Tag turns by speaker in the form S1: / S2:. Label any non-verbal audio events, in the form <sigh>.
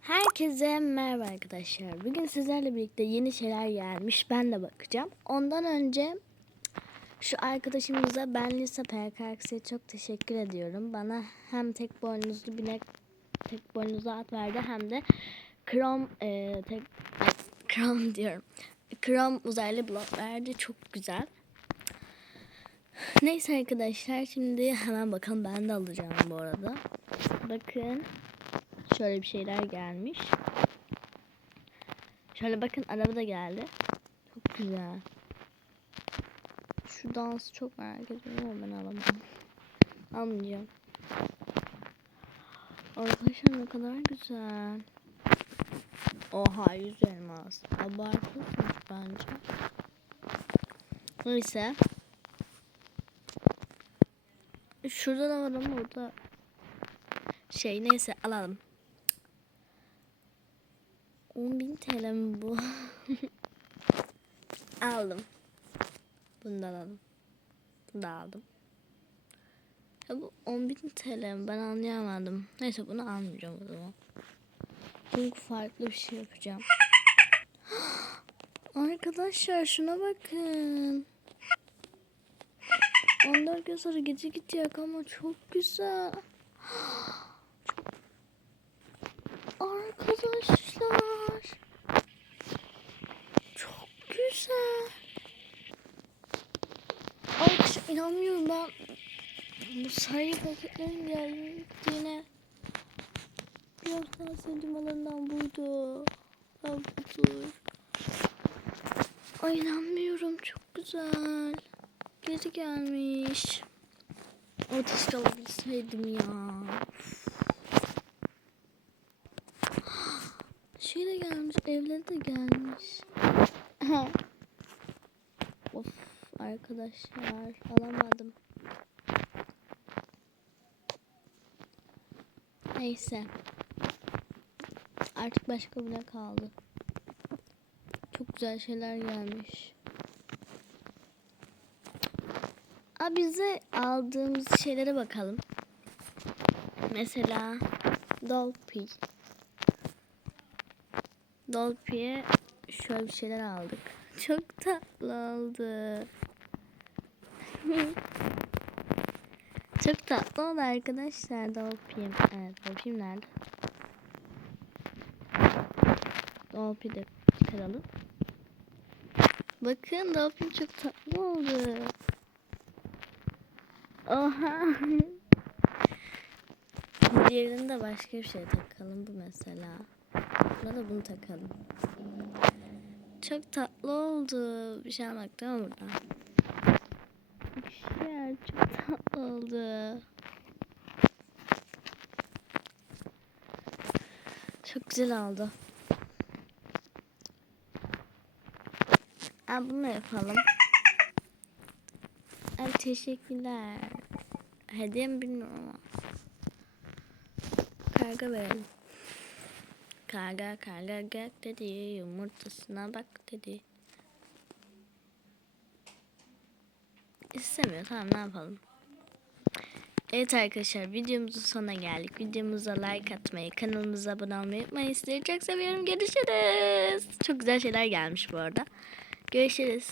S1: Herkese merhaba arkadaşlar. Bugün sizlerle birlikte yeni şeyler gelmiş. Ben de bakacağım. Ondan önce şu arkadaşımıza ben Lisa PKX'ye çok teşekkür ediyorum. Bana hem tek boynuzlu binek tek boynuzlu at verdi hem de krom e, tek krom diyorum. Krom uzaylı blok verdi. Çok güzel. Neyse arkadaşlar şimdi hemen bakalım ben de alacağım bu arada. Bakın şöyle bir şeyler gelmiş. Şöyle bakın araba da geldi. Çok güzel. Şu dansı çok merak ediyorum ama ben alamam. Almayacağım. Arkadaşlar ne kadar güzel. Oha yüz elmas. Abartıyorsunuz bence. Neyse. Şurada da var ama orada şey neyse alalım. 10.000 TL mi bu? <laughs> aldım. Bunu da alalım. Bunu da aldım. Ya bu 10.000 TL mi? Ben anlayamadım. Neyse bunu almayacağım o zaman. Çünkü farklı bir şey yapacağım. <gasps> Arkadaşlar şuna bakın. 14 gün sonra gece gidecek ama çok güzel. <gasps> Arkadaşlar. Çok güzel. Arkadaşlar inanmıyorum ben. Bu sayı paketlerin geldiğine. Biraz sevdiğim alanından buydu. Ha budur. Ay inanmıyorum çok güzel. Geri gelmiş. Keşke alabilseydim ya. Şey de gelmiş, evleri de gelmiş. <laughs> of arkadaşlar alamadım. Neyse. Artık başka bile kaldı. Çok güzel şeyler gelmiş. Aa, bize aldığımız şeylere bakalım. Mesela Dolphy. Dolphy'ye şöyle bir şeyler aldık. <laughs> Çok tatlı oldu. <laughs> Çok tatlı oldu arkadaşlar Dolphy'm. Evet Dolphy'm nerede? Dolphy de çıkaralım. Bakın Dolphy'm çok tatlı oldu. Oha. <laughs> Diğerini de başka bir şey takalım bu mesela. Buna da bunu takalım. Çok tatlı oldu. Bir şey almak değil mi burada? Güzel, çok tatlı oldu. Çok güzel oldu. Aa, bunu yapalım. Ay teşekkürler. Hediye mi bilmiyorum ama. Karga verelim. Karga karga gel dedi. Yumurtasına bak dedi. İstemiyor. Tamam ne yapalım. Evet arkadaşlar videomuzun sonuna geldik. Videomuza like atmayı, kanalımıza abone olmayı unutmayın. Sizleri çok seviyorum. Görüşürüz. Çok güzel şeyler gelmiş bu arada. Görüşürüz.